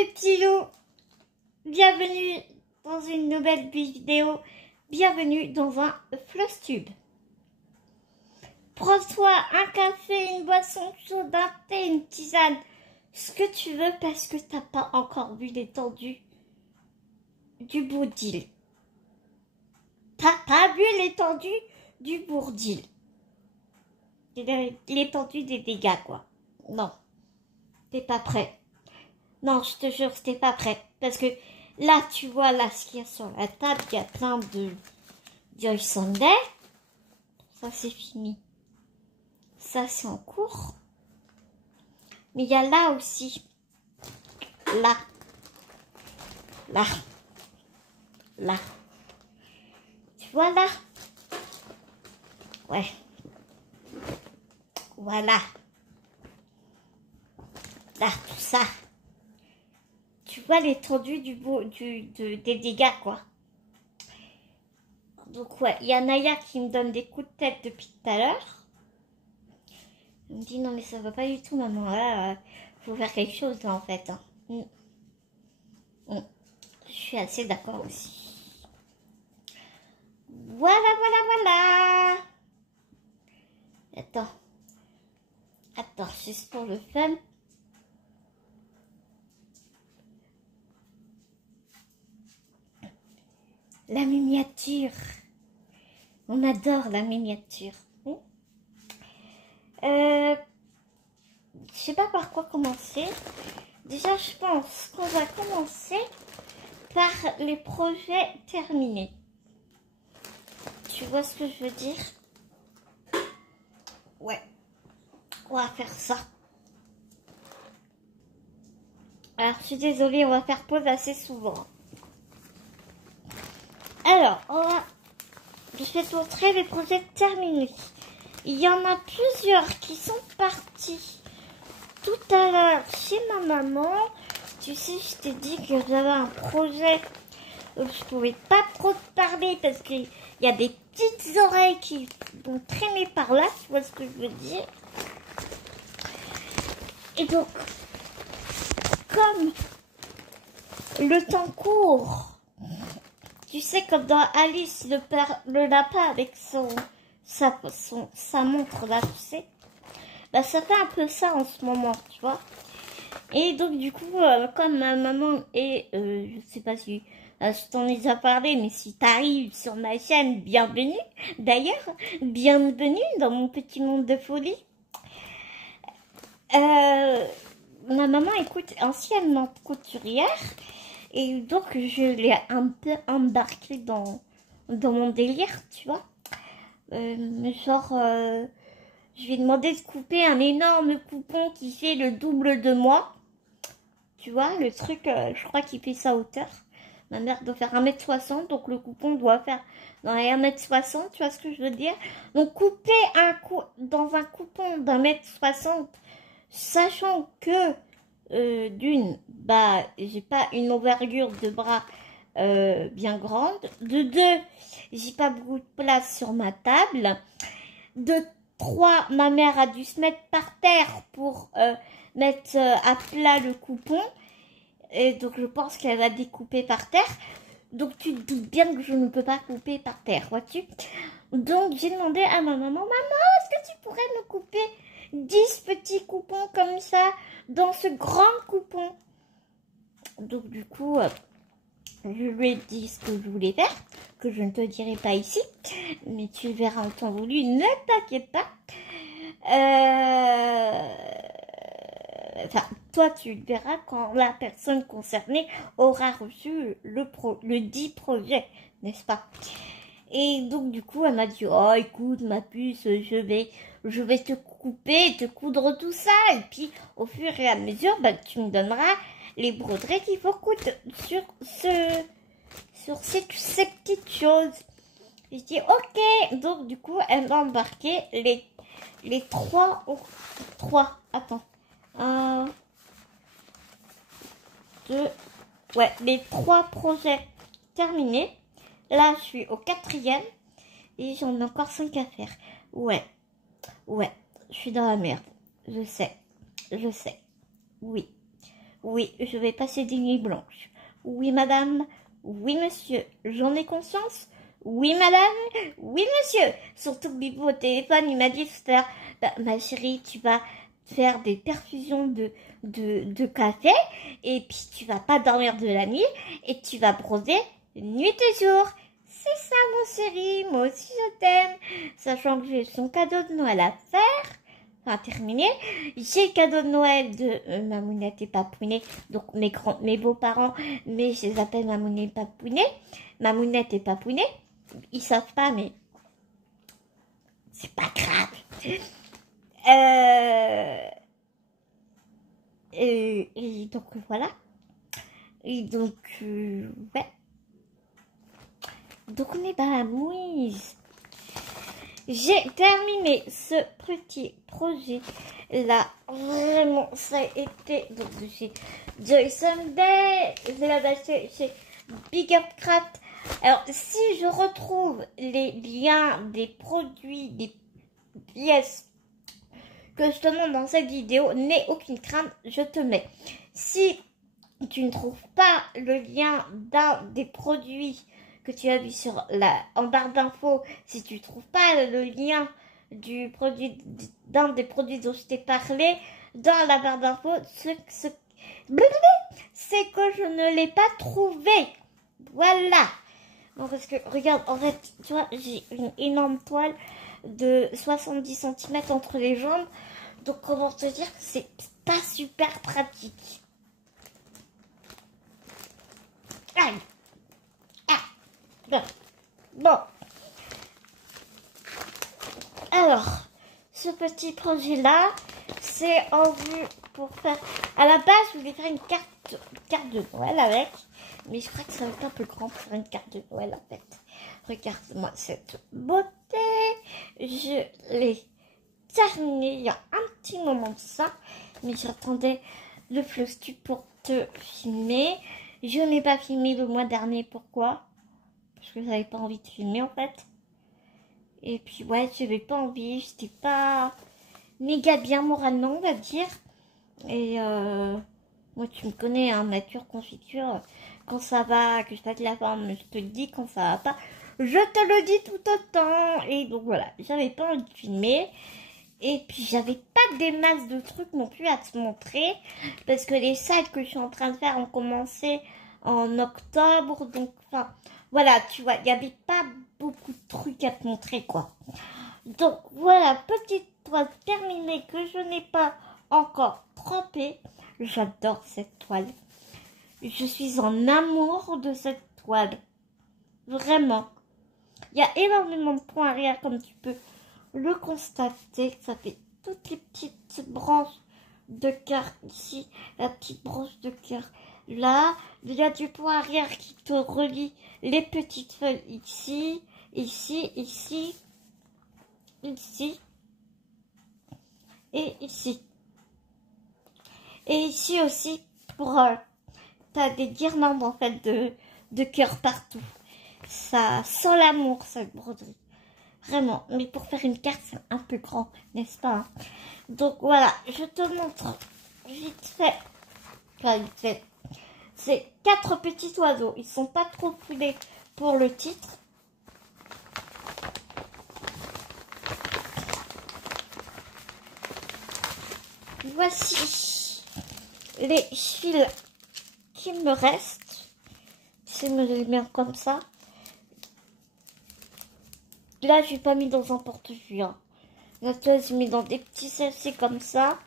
mes petits loups, bienvenue dans une nouvelle vidéo, bienvenue dans un Flosstube. Prends-toi un café, une boisson chaude, un thé, une tisane, ce que tu veux parce que t'as pas encore vu l'étendue du bourdil. T'as pas vu l'étendue du bourdil. L'étendue des dégâts, quoi. Non, t'es pas prêt. Non, je te jure, t'es pas prêt. Parce que là, tu vois, là, ce qu'il y a sur la table, il y a plein de Joy Sunday. Ça, c'est fini. Ça, c'est en cours. Mais il y a là aussi. Là. Là. Là. Tu vois là? Ouais. Voilà. Là, tout ça. Tu vois l'étendue des dégâts, quoi. Donc, ouais, il y a Naya qui me donne des coups de tête depuis tout à l'heure. Elle me dit, non, mais ça va pas du tout, maman. Là, faut faire quelque chose, là, en fait. Hein. Je suis assez d'accord aussi. Voilà, voilà, voilà. Attends, juste pour le fun. La miniature. On adore la miniature. Je sais pas par quoi commencer. Déjà, je pense qu'on va commencer par les projets terminés. Tu vois ce que je veux dire? Ouais. On va faire ça. Alors, je suis désolée, on va faire pause assez souvent. Alors, je vais te montrer les projets terminés. Il y en a plusieurs qui sont partis tout à l'heure chez ma maman. Tu sais, je t'ai dit que j'avais un projet où je pouvais pas trop te parler parce qu'il y a des petites oreilles qui vont traîner par là. Tu vois ce que je veux dire? Et donc, comme le temps court, tu sais, comme dans Alice, le lapin avec sa montre là, tu sais, bah ça fait un peu ça en ce moment, tu vois. Et donc du coup, comme ma maman est, je sais pas si je t'en ai déjà parlé, mais si t'arrives sur ma chaîne, bienvenue. D'ailleurs, bienvenue dans mon petit monde de folie. Ma maman écoute anciennement couturière. Et donc, je l'ai un peu embarqué dans mon délire, tu vois. Je lui ai demandé de couper un énorme coupon qui fait le double de moi. Tu vois, le truc, je crois qu'il fait sa hauteur. Ma mère doit faire 1m60, donc le coupon doit faire dans les 1m60, tu vois ce que je veux dire? Donc, couper dans un coupon d'1m60, sachant que d'une, bah, j'ai pas une envergure de bras bien grande. De deux, j'ai pas beaucoup de place sur ma table. De trois, ma mère a dû se mettre par terre pour mettre à plat le coupon. Et donc, je pense qu'elle va découper par terre. Donc, tu te doutes bien que je ne peux pas couper par terre, vois-tu? Donc, j'ai demandé à ma maman, est-ce que tu pourrais me couper 10 petits coupons comme ça dans ce grand coupon? Donc du coup, je lui ai dit ce que je voulais faire, que je ne te dirai pas ici, mais tu le verras en temps voulu, ne t'inquiète pas. Enfin, toi tu le verras quand la personne concernée aura reçu le dit projet, n'est-ce pas? Et donc du coup elle m'a dit, oh écoute ma puce, je vais te couper, te coudre tout ça, et puis au fur et à mesure, bah, tu me donneras les broderies qu'il faut coudre sur ces petites choses. Et je dis ok. Donc du coup elle m'a embarqué les trois, attends, 1, 2, ouais, les 3 projets terminés. Là, je suis au 4e et j'en ai encore 5 à faire. Ouais, je suis dans la merde. Je sais. Oui, Oui, je vais passer des nuits blanches. Oui, madame. Oui, monsieur. J'en ai conscience. Oui, madame. Oui, monsieur. Surtout que Bibou au téléphone, il m'a dit tout à l'heure, bah, ma chérie, tu vas faire des perfusions de café et puis tu vas pas dormir de la nuit et tu vas broder nuit et jour. C'est ça, mon chéri. Moi aussi, je t'aime. Sachant que j'ai son cadeau de Noël à faire. Enfin, terminé. J'ai le cadeau de Noël de Mamounette et Papounet. Donc, mes beaux-parents, mais je les appelle Mamounette et Papounet. Mamounette et Papounet. Ils savent pas, mais c'est pas grave. Et donc, voilà. Et donc, ouais. Donc, on est dans la mouise. J'ai terminé ce petit projet là. Vraiment, ça a été donc chez Joy Sunday, c'est là-bas chez Big Up Craft. Alors, si je retrouve les liens des produits, des pièces que je te montre dans cette vidéo, n'aie aucune crainte, je te mets. Si tu ne trouves pas le lien d'un des produits que tu as vu en barre d'infos, si tu ne trouves pas le lien du produit, d'un des produits dont je t'ai parlé dans la barre d'infos, c'est que je ne l'ai pas trouvé. Voilà. Bon, parce que, regarde, en fait, tu vois, j'ai une énorme toile de 70 cm entre les jambes. Donc, comment te dire que c'est pas super pratique. Aïe. Bon. Alors, ce petit projet-là, c'est en vue pour faire... À la base, je voulais faire une carte de Noël avec. Mais je crois que ça va être un peu grand pour faire une carte de Noël en fait. Regarde-moi cette beauté. Je l'ai terminée il y a un petit moment de ça. Mais j'attendais le flux pour te filmer. Je n'ai pas filmé le mois dernier. Pourquoi ? Parce que j'avais pas envie de filmer en fait. Et puis ouais, j'avais pas envie, j'étais pas méga bien moralement on va dire. Et moi tu me connais, hein, nature, confiture, quand ça va, que je fasse de la forme, je te le dis, quand ça va pas, je te le dis tout autant. Et donc voilà, j'avais pas envie de filmer. Et puis j'avais pas des masses de trucs non plus à te montrer. Parce que les salles que je suis en train de faire ont commencé en octobre. Donc enfin... Voilà, tu vois, il n'y avait pas beaucoup de trucs à te montrer, quoi. Donc, voilà, petite toile terminée que je n'ai pas encore trempée. J'adore cette toile. Je suis en amour de cette toile. Vraiment. Il y a énormément de points arrière, comme tu peux le constater. Ça fait toutes les petites branches de cœur ici. La petite branche de cœur là. Il y a du point arrière qui te relie les petites feuilles ici, ici, ici, ici et ici. Et ici aussi, t'as des guirlandes en fait de cœur partout. Ça sent l'amour cette broderie. Vraiment, mais pour faire une carte, c'est un peu grand, n'est-ce pas hein? Donc voilà, je te montre vite fait. Enfin, vite fait. C'est 4 petits oiseaux. Ils sont pas trop foulés pour le titre. Voici les fils qu'il me reste. Je me les mets comme ça. Là, je n'ai pas mis dans un portefeuille. Hein. Là, je mis dans des petits sachets comme ça.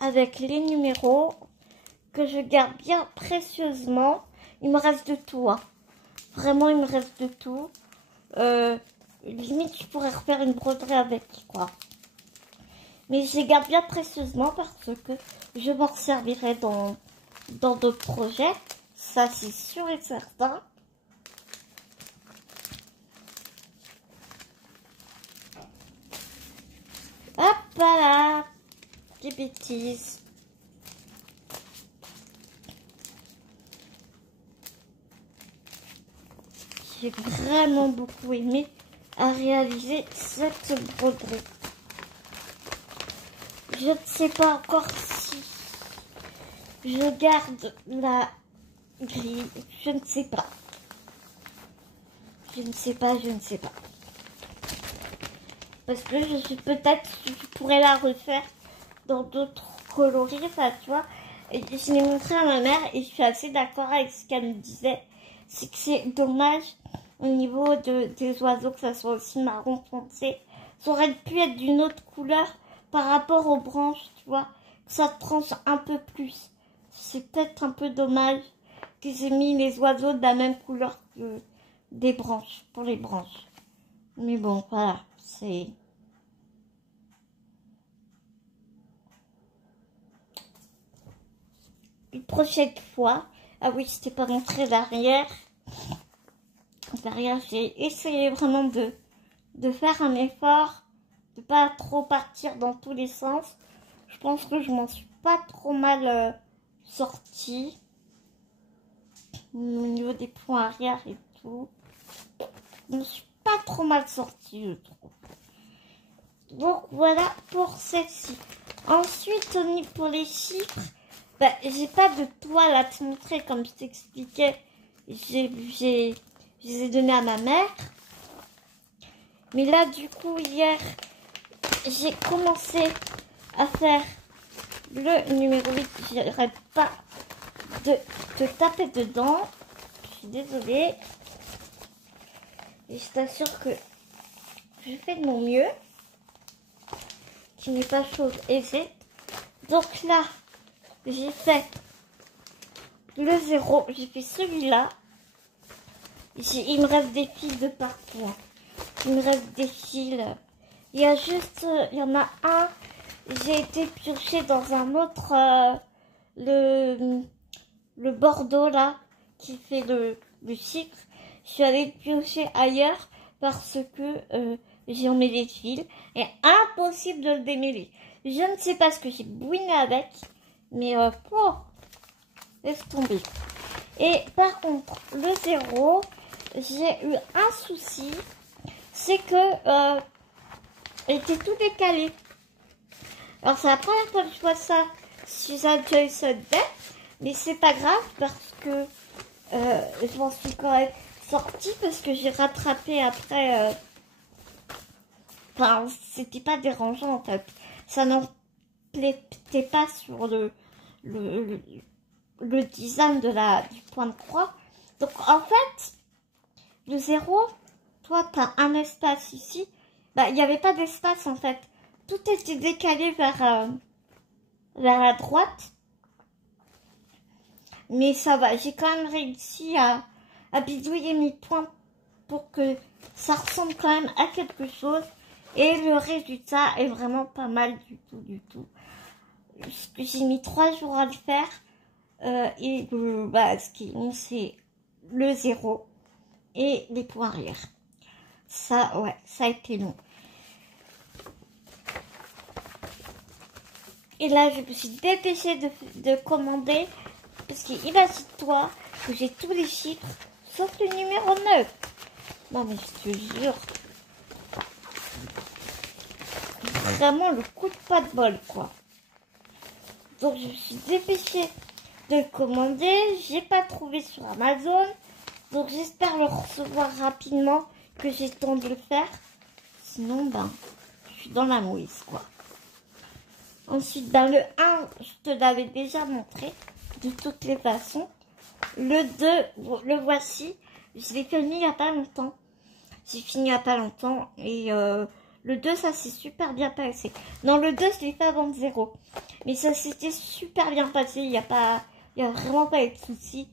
Avec les numéros que je garde bien précieusement. Il me reste de tout. Hein. Vraiment, il me reste de tout. Limite, je pourrais refaire une broderie avec, quoi. Mais je les garde bien précieusement parce que je m'en servirai dans d'autres projets. Ça, c'est sûr et certain. Hop là, des bêtises. J'ai vraiment beaucoup aimé à réaliser cette broderie. Je ne sais pas encore si je garde la grille. Je ne sais pas. Je ne sais pas, je ne sais pas. Parce que peut-être je pourrais la refaire dans d'autres coloris. Enfin, tu vois. Et je l'ai montré à ma mère et je suis assez d'accord avec ce qu'elle me disait. C'est que c'est dommage au niveau des oiseaux que ça soit aussi marron foncé. Ça aurait pu être d'une autre couleur par rapport aux branches, tu vois. Que ça tranche un peu plus. C'est peut-être un peu dommage qu'ils aient mis les oiseaux de la même couleur que des branches, pour les branches. Mais bon, voilà, c'est... Une prochaine fois... Ah oui, je t'ai pas montré l'arrière. Derrière, j'ai essayé vraiment de faire un effort, de pas trop partir dans tous les sens. Je pense que je m'en suis pas trop mal sortie. Au niveau des points arrière et tout. Je me suis pas trop mal sortie, je trouve. Donc voilà pour celle-ci. Ensuite, pour les chiffres, bah, j'ai pas de toile à te montrer comme je t'expliquais. Je les ai donnés à ma mère. Mais là, du coup, hier, j'ai commencé à faire le numéro 8. J'arrête pas de te taper dedans. Je suis désolée. Et je t'assure que je fais de mon mieux. Qui n'est pas chose aisée. Donc là, j'ai fait le 0. J'ai fait celui-là. Il me reste des fils de partout. Il me reste des fils. Il y a juste... il y en a un. J'ai été piocher dans un autre... le bordeaux là. Qui fait le chiffre. Je suis allée piocher ailleurs. Parce que j'ai emmêlé les fils. Et impossible de le démêler. Je ne sais pas ce que j'ai bouiné avec. Mais laisse tomber. Et par contre, le 0, j'ai eu un souci. C'est que il était tout décalé. Alors c'est la première fois que je vois ça sur un Joy Sunday. Mais c'est pas grave parce que je m'en suis quand même sortie parce que j'ai rattrapé après. Enfin, c'était pas dérangeant en fait. Ça n'empiétait pas sur le design du point de croix. Donc en fait, le 0, toi tu as un espace ici. Bah, il n'y avait pas d'espace en fait. Tout était décalé vers la droite. Mais ça va, j'ai quand même réussi à bidouiller mes points pour que ça ressemble quand même à quelque chose. Et le résultat est vraiment pas mal du tout. Parce que j'ai mis 3 jours à le faire. Ce qui c'est le 0 et les points arrière. Ça, ouais, ça a été long. Et là, je me suis dépêchée de commander. Parce qu'imagine-toi que j'ai tous les chiffres, sauf le numéro 9. Non, mais je te jure. Vraiment le coup de pas de bol, quoi. Donc, je me suis dépêchée de le commander. J'ai pas trouvé sur Amazon. Donc, j'espère le recevoir rapidement, que j'ai le temps de le faire. Sinon, ben, je suis dans la mouise, quoi. Ensuite, dans le 1, je te l'avais déjà montré, de toutes les façons. Le 2, le voici. Je l'ai fini il n'y a pas longtemps. J'ai fini il n'y a pas longtemps. Et le 2, ça s'est super bien passé. Non, le 2, je l'ai fait avant le 0. Mais ça s'était super bien passé. Il n'y a vraiment pas eu de soucis.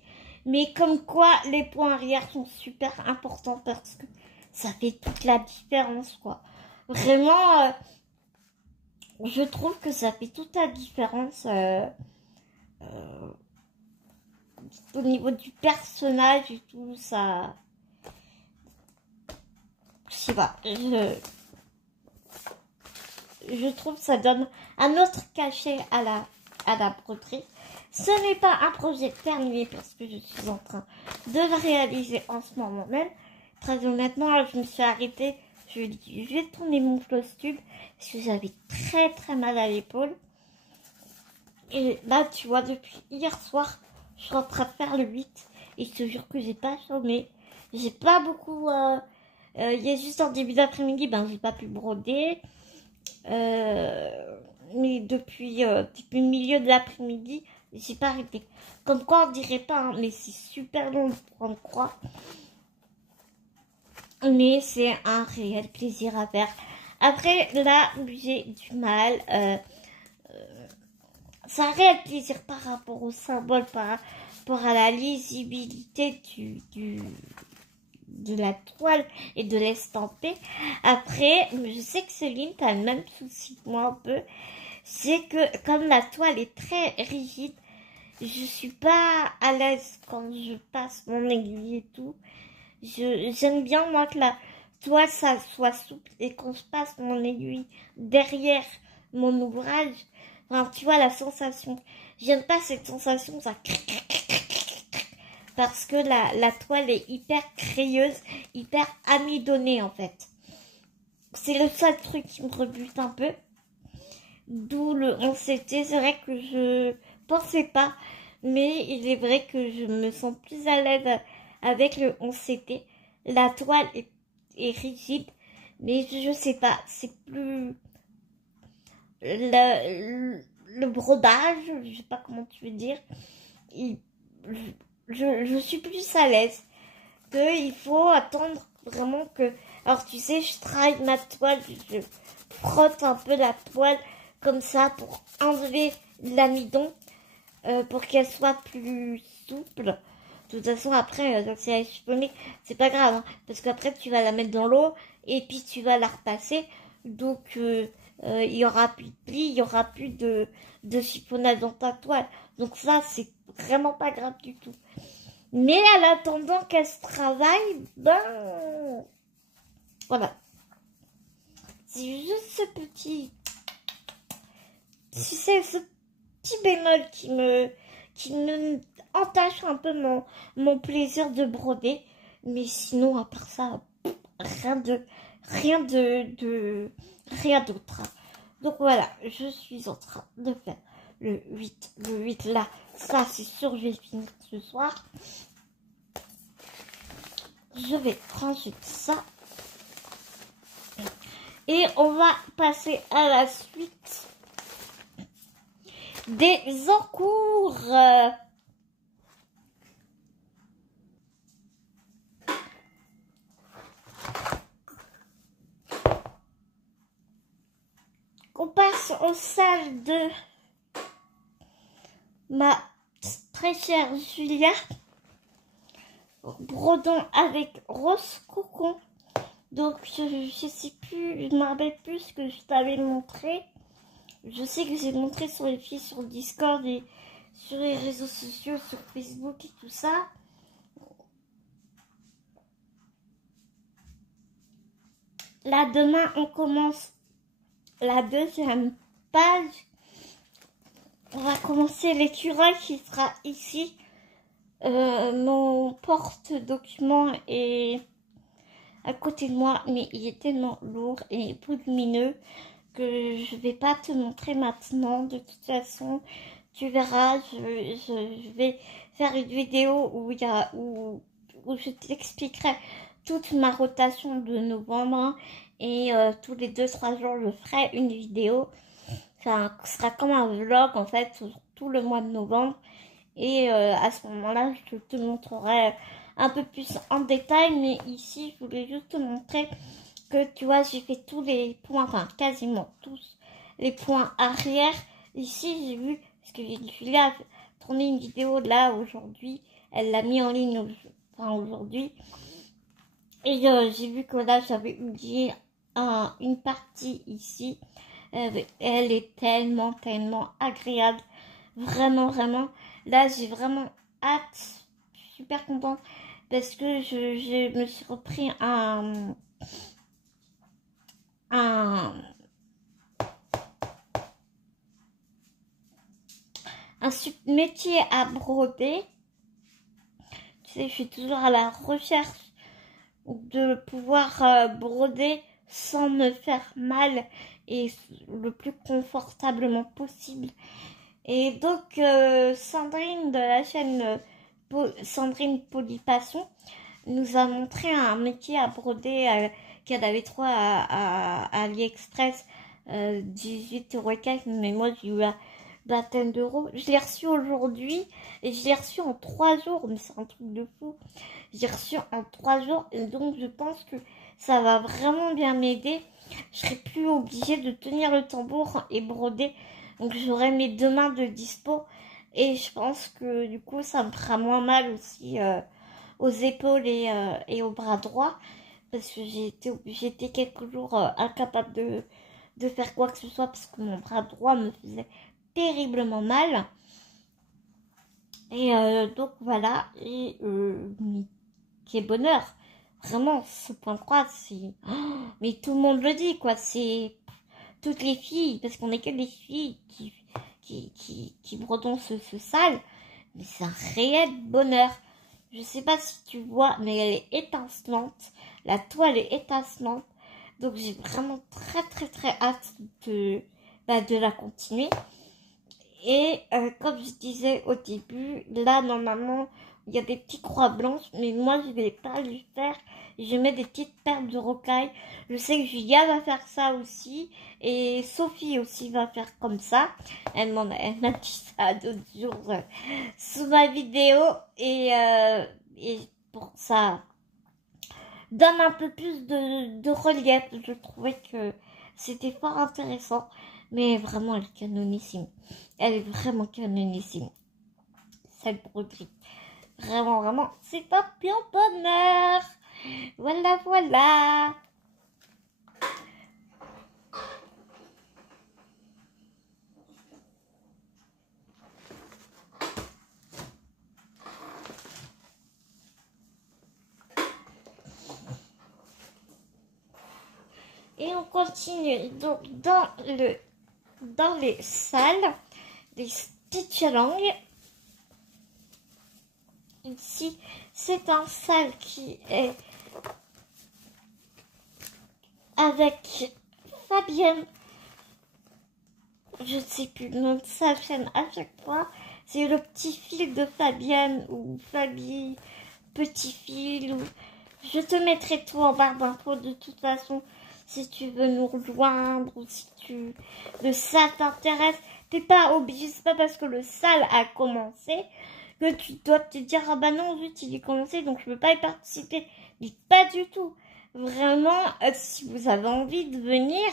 Mais comme quoi, les points arrière sont super importants parce que ça fait toute la différence, quoi. Vraiment, je trouve que ça fait toute la différence au niveau du personnage et tout, ça... Je sais pas, je trouve que ça donne un autre cachet à la broderie. Ce n'est pas un projet terminé parce que je suis en train de le réaliser en ce moment même. Très honnêtement, je me suis arrêtée je vais tourner mon costume parce que j'avais très très mal à l'épaule. Et là, tu vois, depuis hier soir, je suis en train de faire le 8. Et je te jure que j'ai pas chômé. J'ai pas beaucoup... il y a juste en début d'après-midi, ben j'ai pas pu broder. Mais depuis le milieu de l'après-midi, j'ai pas arrêté. Comme quoi, on dirait pas, hein, mais c'est super long pour en croire. Mais c'est un réel plaisir à faire. Après, là, j'ai du mal. C'est un réel plaisir par rapport au symbole, par rapport à la lisibilité de la toile et de l'estamper. Après, je sais que Céline, t'as le même souci que moi un peu. C'est que comme la toile est très rigide, je suis pas à l'aise quand je passe mon aiguille et tout. J'aime bien moi que la toile ça soit souple et qu'on se passe mon aiguille derrière mon ouvrage. Enfin, tu vois la sensation. J'aime pas cette sensation, ça parce que la toile est hyper crayeuse, hyper amidonnée en fait. C'est le seul truc qui me rebute un peu. D'où le 11CT, c'est vrai que je pensais pas, mais il est vrai que je me sens plus à l'aise avec le 11CT. La toile est rigide, mais je sais pas, c'est plus le brodage, je sais pas comment tu veux dire. Je suis plus à l'aise. Il faut attendre vraiment que... Alors tu sais, je travaille ma toile, je frotte un peu la toile comme ça pour enlever l'amidon, pour qu'elle soit plus souple. De toute façon, après, si elle est chiffonnée, c'est pas grave, hein, parce qu'après tu vas la mettre dans l'eau et puis tu vas la repasser. Donc il y aura plus de plis, il y aura plus de chiffonnage dans ta toile. Donc ça, c'est vraiment pas grave du tout. Mais en attendant qu'elle se travaille, ben voilà. C'est juste ce petit, tu sais, ce petit bémol qui me entache un peu mon plaisir de broder. Mais sinon, à part ça, rien d'autre. Donc voilà, je suis en train de faire le 8. Le 8 là, ça c'est sûr, je vais finir ce soir. Je vais ranger ça. Et on va passer à la suite des encours. On passe aux salles de ma très chère Julia. Brodons avec Rose Cocon. Donc je sais plus, je me rappelle plus ce que je t'avais montré. Je sais que j'ai montré sur les filles sur Discord et sur les réseaux sociaux, sur Facebook et tout ça. Là demain on commence la deuxième page. On va commencer l'écureuil qui sera ici. Mon porte-document est à côté de moi, mais il est tellement lourd et volumineux que je vais pas te montrer maintenant. De toute façon, tu verras, je vais faire une vidéo où je t'expliquerai toute ma rotation de novembre et tous les 2-3 jours je ferai une vidéo. Ça sera comme un vlog en fait sur tout le mois de novembre. Et à ce moment-là, je te montrerai un peu plus en détail. Mais ici, je voulais juste te montrer que, tu vois, j'ai fait tous les points, enfin quasiment tous les points arrière. Ici, j'ai vu, parce que Julia a tourné une vidéo là aujourd'hui. Elle l'a mis en ligne aujourd'hui. Et j'ai vu que là, j'avais oublié une partie ici. Elle est tellement agréable. Vraiment. Là, j'ai vraiment hâte. Je suis super contente parce que je me suis repris un métier à broder. Tu sais, je suis toujours à la recherche de pouvoir broder sans me faire mal et le plus confortablement possible. Et donc, Sandrine de la chaîne Sandrine Polypassion nous a montré un métier à broder qu'elle avait trouvé à AliExpress, 18 € et quelques, mais moi j'ai eu à vingtaine d'euros. Je l'ai reçu aujourd'hui et je l'ai reçu en 3 jours, mais c'est un truc de fou. J'ai reçu en 3 jours et donc je pense que ça va vraiment bien m'aider. Je serai plus obligée de tenir le tambour et broder. Donc j'aurai mes 2 mains de dispo et je pense que du coup ça me fera moins mal aussi aux épaules et au bras droit parce que j'étais quelques jours incapable de faire quoi que ce soit parce que mon bras droit me faisait terriblement mal. Et donc voilà, et quel bonheur. Vraiment, ce point croix, c'est... Oh, mais tout le monde le dit, quoi. C'est toutes les filles, parce qu'on n'est que des filles qui brodons ce sale. Mais c'est un réel bonheur. Je sais pas si tu vois, mais elle est étincelante. La toile est étincelante. Donc j'ai vraiment très hâte de la continuer. Et comme je disais au début, là normalement il y a des petites croix blanches, mais moi je vais pas lui faire. Je mets des petites perles de rocaille. Je sais que Julia va faire ça aussi, et Sophie aussi va faire comme ça. Elle m'a dit ça d'autres jours sous ma vidéo, et pour ça donne un peu plus de relief. Je trouvais que c'était fort intéressant, mais vraiment elle est canonissime. Elle est vraiment canonissime, cette broderie. Vraiment, c'est un bien bonheur. Voilà. Et on continue donc dans les salles des Stitch Along. Ici, c'est un salle qui est avec Fabienne. Je ne sais plus le nom de sa chaîne à chaque fois. C'est le petit fil de Fabienne ou Fabi petit fil. Ou... Je te mettrai tout en barre d'infos de toute façon si tu veux nous rejoindre ou si le salle t'intéresse. T'es pas obligé, c'est pas parce que le salle a commencé que tu dois te dire ah bah non zut il est commencé donc je peux pas y participer. Mais pas du tout. Vraiment, si vous avez envie de venir,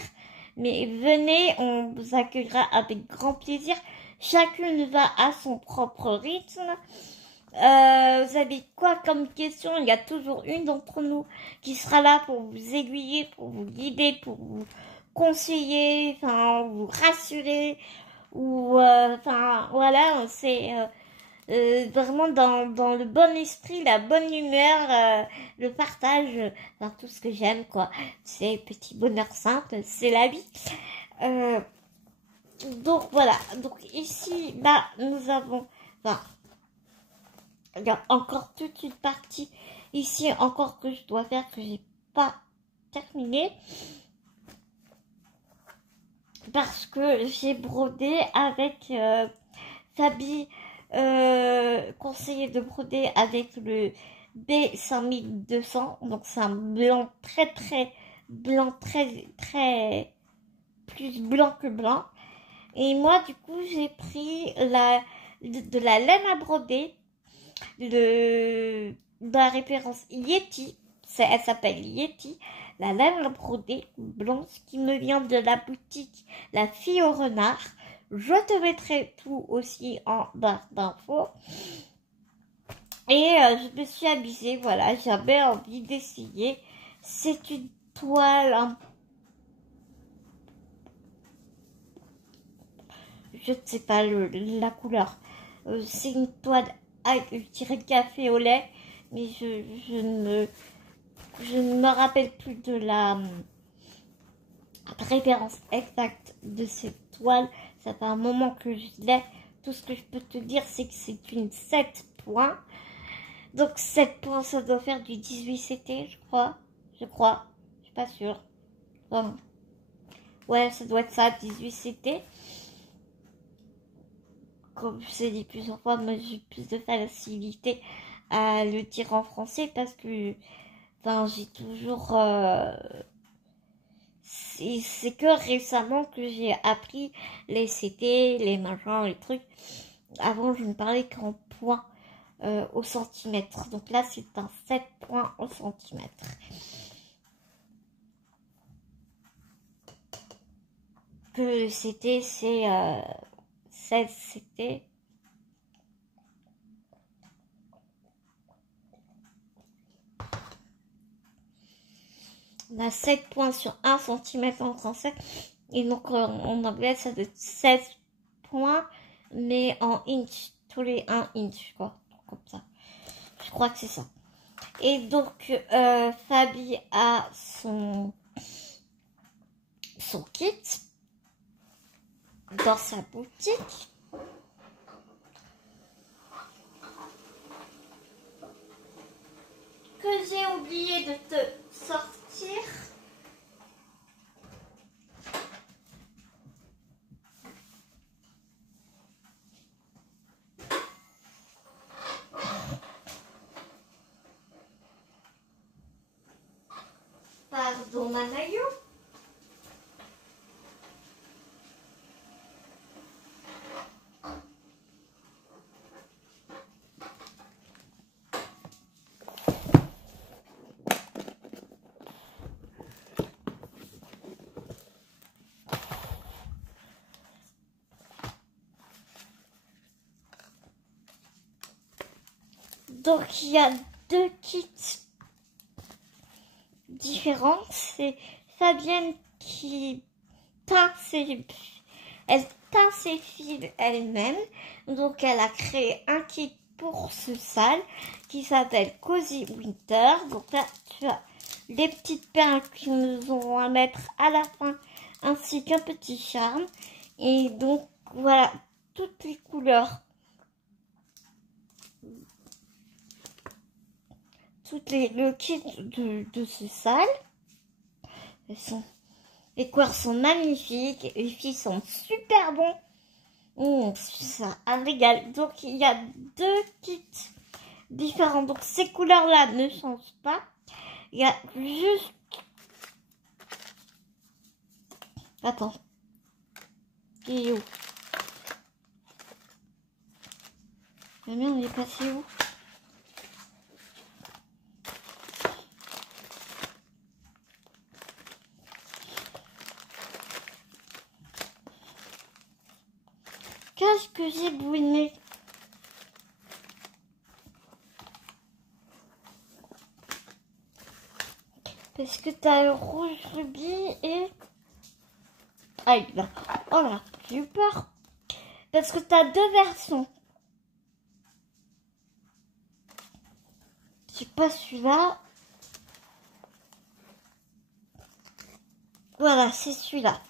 mais venez, on vous accueillera avec grand plaisir. Chacune va à son propre rythme. Vous avez quoi comme question? Il y a toujours une d'entre nous qui sera là pour vous aiguiller, pour vous guider, pour vous conseiller, enfin vous rassurer, ou enfin voilà, c'est vraiment dans le bon esprit, la bonne humeur, le partage, enfin tout ce que j'aime quoi. C'est petit bonheur simple, c'est la vie. Donc voilà, donc ici là nous avons, enfin il y a encore toute une partie ici encore que je dois faire que j'ai pas terminé parce que j'ai brodé avec Fabi, conseillé de broder avec le B5200, donc c'est un blanc très blanc, très plus blanc que blanc. Et moi du coup j'ai pris de la laine à broder de la référence Yeti, elle s'appelle Yeti, la laine à broder blanche qui me vient de la boutique La Fille au Renard. Je te mettrai tout aussi en barre d'infos. Et je me suis amusée, voilà, j'avais envie d'essayer. C'est une toile, je ne sais pas la couleur. C'est une toile je dirais café au lait, mais je ne me rappelle plus de la référence exacte de cette toile. Ça fait un moment que je l'ai. Tout ce que je peux te dire, c'est que c'est une 7 points. Donc 7 points, ça doit faire du 18 CT, je crois. Je suis pas sûre. Enfin, ouais, ça doit être ça, 18 CT. Comme je l'ai dit plusieurs fois, moi j'ai plus de facilité à le dire en français parce que enfin, j'ai toujours... c'est que récemment que j'ai appris les CT, les machins, les trucs. Avant, je ne parlais qu'en points au centimètre. Donc là, c'est un 7 points au centimètre. Que le CT, c'est 16 CT. On a 7 points sur 1 centimètre en français. Et donc en anglais, ça doit être 16 points, mais en inch, tous les 1 inch, quoi. Comme ça. Je crois que c'est ça. Et donc, Fabi a son kit dans sa boutique. Que j'ai oublié de te sortir. Pardon, Manayo. Donc, il y a 2 kits différents. C'est Fabienne qui teint elle teint ses fils elle-même. Donc, elle a créé un kit pour ce salle qui s'appelle Cozy Winter. Donc là, tu as les petites perles qui nous auront à mettre à la fin, ainsi qu'un petit charme. Et donc, voilà, toutes les couleurs. Le kit de ce salle. Les couleurs sont magnifiques. Les filles sont super bons. Ça un régal. Donc, il y a 2 kits différents. Donc, ces couleurs-là ne changent pas. Il y a juste... Attends. Il est où? Mais merde, on est passé où? Qu'est-ce que j'ai bouiné? Parce que t'as le rouge rubis et... Ah, là. Oh là, j'ai eu peur. Parce que t'as 2 versions. C'est pas celui-là. Voilà, c'est celui-là.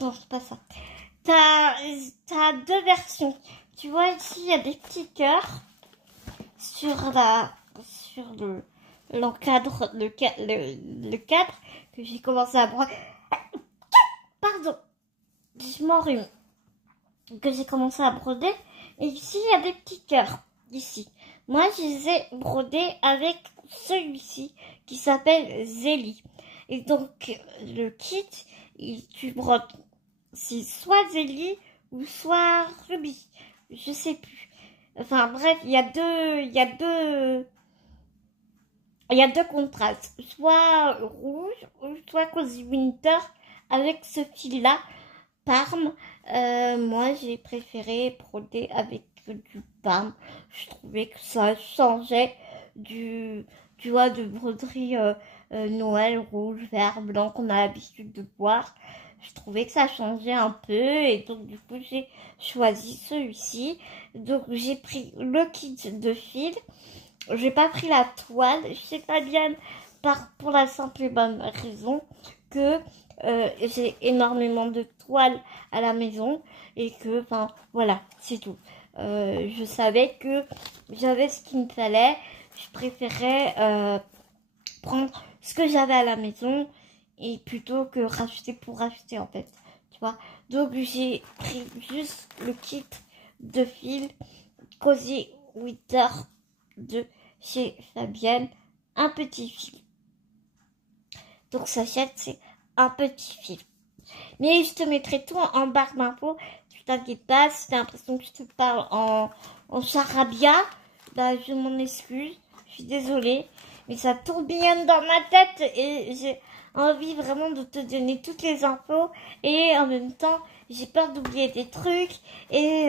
Non, c'est pas ça. T'as 2 versions. Tu vois ici, il y a des petits cœurs sur l'encadre, le cadre que j'ai commencé à broder. Pardon, je m'enrhume. Que j'ai commencé à broder. Et ici, il y a des petits cœurs. Ici. Moi, je les ai brodés avec celui-ci qui s'appelle Zélie. Et donc, le kit, tu brodes. C'est soit Zélie ou soit Ruby. Je sais plus. Enfin, bref, il y a deux contrastes. Soit rouge ou soit Cozy Winter avec ce fil-là. Parme. Moi, j'ai préféré broder avec du parme. Je trouvais que ça changeait de broderie Noël, rouge, vert, blanc qu'on a l'habitude de voir. Je trouvais que ça changeait un peu et donc du coup j'ai choisi celui-ci. Donc j'ai pris le kit de fil. J'ai pas pris la toile. Je sais pas bien pour la simple et bonne raison que j'ai énormément de toiles à la maison et que, enfin, voilà, c'est tout. je savais que j'avais ce qu'il me fallait. Je préférais prendre ce que j'avais à la maison et plutôt que racheter pour racheter en fait, tu vois. Donc j'ai pris juste le kit de fil Cozy Winter de chez Fabienne, un petit fil. Donc sachette, c'est un petit fil. Mais je te mettrai tout en barre d'infos. Tu t'inquiètes pas, si t'as l'impression que je te parle en charabia, bah je m'en excuse. Je suis désolée. Mais ça tourbillonne dans ma tête et j'ai envie vraiment de te donner toutes les infos. Et en même temps, j'ai peur d'oublier des trucs et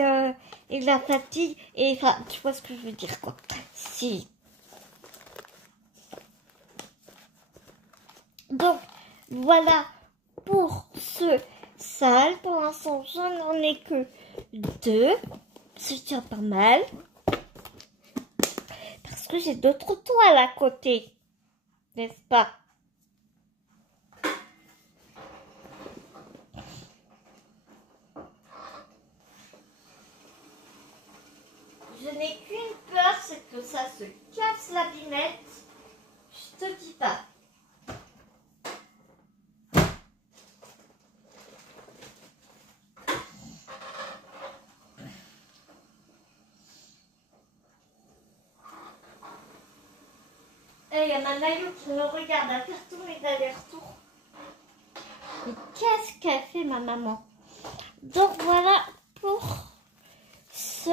de la fatigue. Et enfin, tu vois ce que je veux dire quoi. Si. Donc, voilà pour ce sale. Pour l'instant, je n'en ai que 2. C'est déjà pas mal. Parce que j'ai d'autres toiles à côté. N'est-ce pas? Je n'ai qu'une peur, c'est que ça se casse la bimette. Je te dis pas. Il y a ma maillot qui me regarde à faire tourner d'aller-retour. Mais qu'est-ce qu'a fait ma maman? Donc voilà pour ce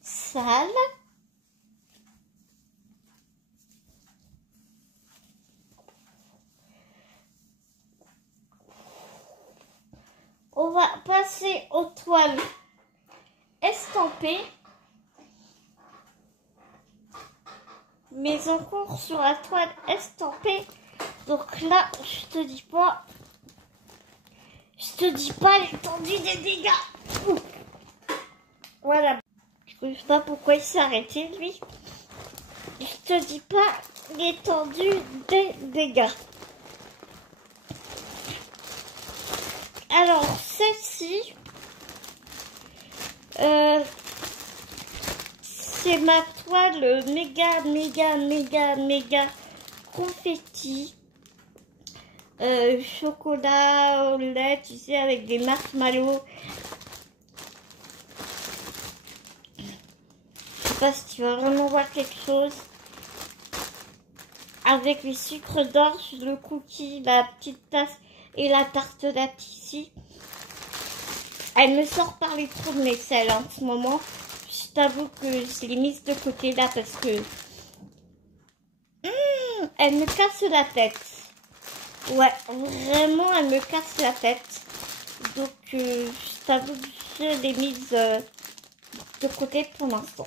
sale. On va passer aux toiles estampées. Mais encore sur la toile estampée. Donc là, je te dis pas l'étendue des dégâts. Ouh. Voilà. Je ne sais pas pourquoi il s'est arrêté lui. Je te dis pas l'étendue des dégâts. Alors celle-ci, c'est ma toile méga confetti. Chocolat au lait, tu sais, avec des marshmallows. Je sais pas si tu vas vraiment voir quelque chose. Avec les sucres d'orge, le cookie, la petite tasse et la tartelette ici. Elle me sort par les trous de l'aisselle en ce moment. Je t'avoue que je l'ai mise de côté là parce que elle me casse la tête. Ouais, vraiment, elle me casse la tête. Donc, je t'avoue que je l'ai mise de côté pour l'instant.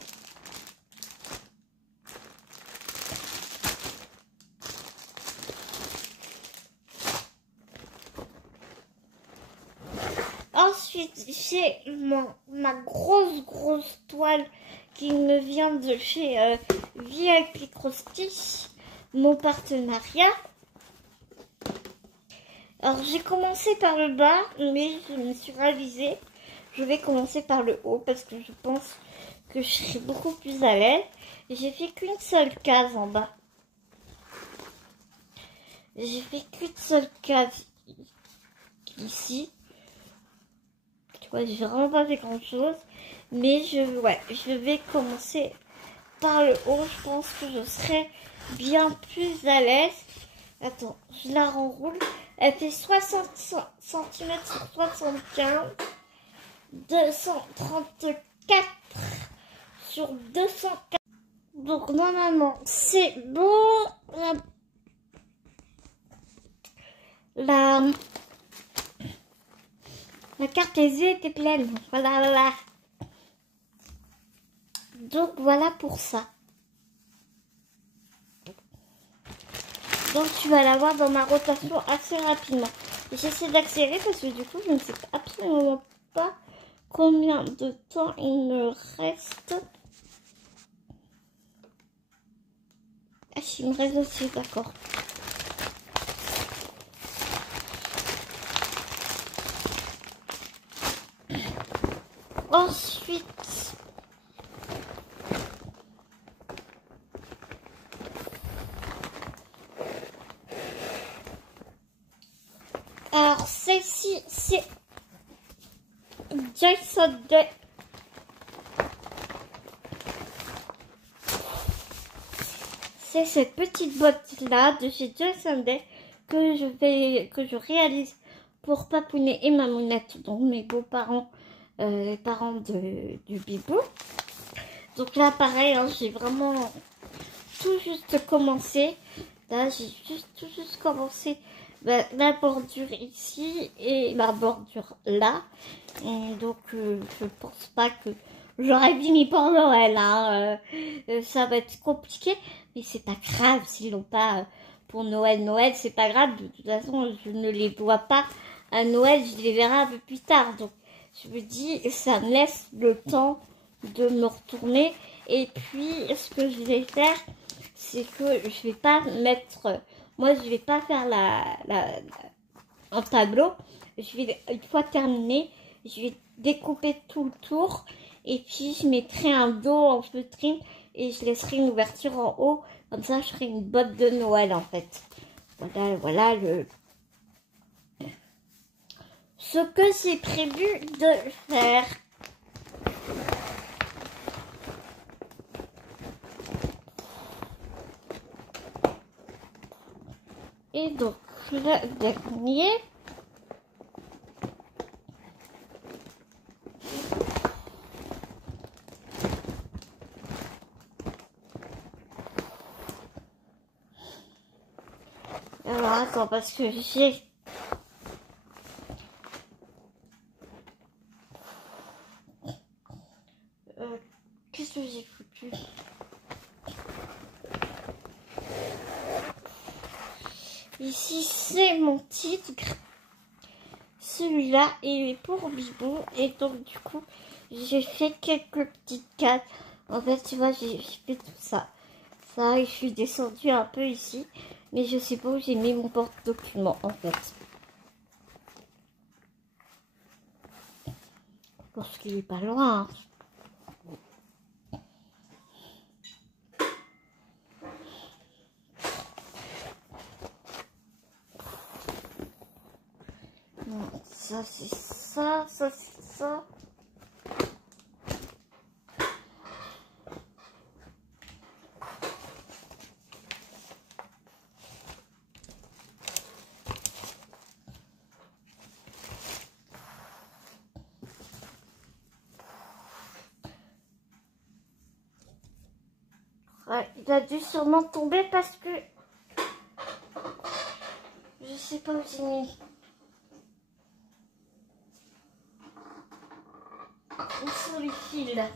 Ensuite, j'ai ma grosse toile qui me vient de chez VIP Cross-Stitch, mon partenariat. Alors, j'ai commencé par le bas, mais je me suis réalisée. Je vais commencer par le haut parce que je pense que je serai beaucoup plus à l'aise. J'ai fait qu'une seule case en bas. J'ai fait qu'une seule case ici. Tu vois, j'ai vraiment pas fait grand chose. Mais je vais commencer par le haut. Je pense que je serai bien plus à l'aise. Attends, je la renroule. Elle fait 60 cm sur 75. 234 sur 204. Donc normalement c'est bon. La carte SD était pleine. Voilà. Donc voilà pour ça. Donc tu vas l'avoir dans ma rotation assez rapidement. J'essaie d'accélérer parce que du coup je ne sais absolument pas combien de temps il me reste. Ah, il me reste aussi, d'accord. Ensuite, c'est Jason Day. C'est cette petite botte là de chez Jason Day que je réalise pour Papounet et Mamounette, donc mes beaux-parents, les parents du bibou. Donc là pareil, hein, j'ai vraiment tout juste commencé. Là j'ai tout juste commencé la bordure ici et la bordure là. Et donc je pense pas que j'aurais fini pour Noël, hein. Ça va être compliqué, mais c'est pas grave s'ils l'ont pas pour Noël. Noël, c'est pas grave. De toute façon, je ne les vois pas à Noël, je les verrai un peu plus tard. Donc, je me dis, ça me laisse le temps de me retourner. Et puis, ce que je vais faire, c'est que je vais pas mettre, moi, je vais pas faire un tableau. Je vais, une fois terminé, je vais découper tout le tour. Et puis, je mettrai un dos en feutrine et je laisserai une ouverture en haut. Comme ça, je ferai une botte de Noël, en fait. Voilà ce que j'ai prévu de faire. Et donc, le dernier. Alors, attends, parce que j'ai... Qu'est-ce que j'ai foutu? Ici, c'est mon tigre. Celui-là est pour Bibou. Et donc, du coup, j'ai fait quelques petites cases. En fait, tu vois, j'ai fait tout ça. Ça, et je suis descendue un peu ici. Mais je sais pas où j'ai mis mon porte-document, en fait. Parce qu'il est pas loin, hein. Ça c'est ça, ça c'est ça. Ouais, il a dû sûrement tomber parce que je sais pas où j'ai mis. Où sont les fils là?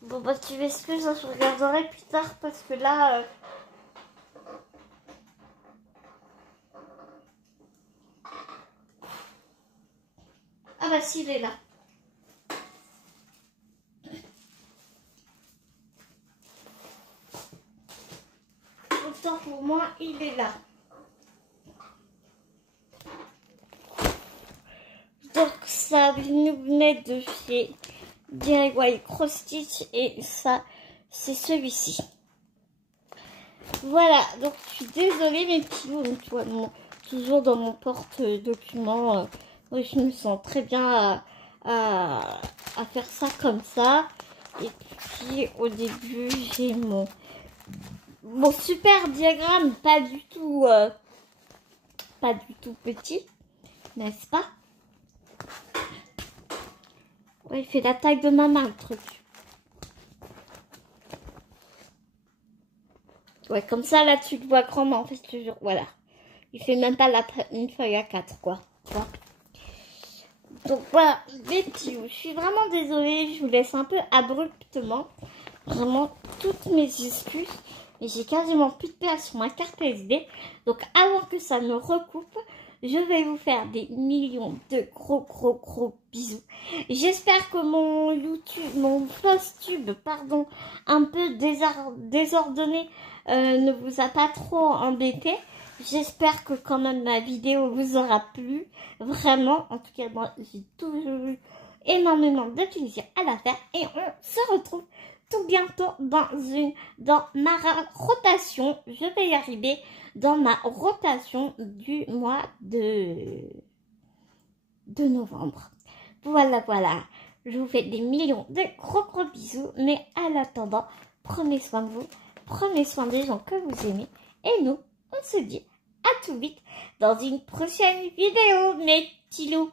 Bon bah tu m'excuses, hein, je regarderai plus tard parce que là... Ah bah si, il est là. Autant pour moi, il est là. Donc ça nous venait de chez DIY Cross Stitch et ça, c'est celui-ci. Voilà, donc je suis désolée mes petits loups, tu vois, toujours dans mon porte-document. Oui, je me sens très bien à faire ça comme ça. Et puis au début, j'ai mon super diagramme, pas du tout petit, n'est-ce pas? Ouais, il fait la taille de ma main le truc. Ouais, comme ça, là, tu le vois grandement, en fait, je te jure, voilà. Il fait même pas une feuille à 4, quoi. Donc, voilà, les petits loups. Je suis vraiment désolée, je vous laisse un peu abruptement. Vraiment, toutes mes excuses. Et j'ai quasiment plus de place sur ma carte SD. Donc, avant que ça ne recoupe, je vais vous faire des millions de gros bisous. J'espère que mon YouTube, mon FlosTube, pardon, un peu désordonné, ne vous a pas trop embêté. J'espère que quand même ma vidéo vous aura plu. Vraiment, en tout cas, moi, j'ai toujours eu énormément de plaisir à la faire. Et on se retrouve tout bientôt dans ma rotation. Je vais y arriver dans ma rotation du mois de novembre. Voilà. Je vous fais des millions de gros bisous. Mais à l'attendant, prenez soin de vous. Prenez soin des gens que vous aimez. Et nous, on se dit à tout vite dans une prochaine vidéo, mes petits loups.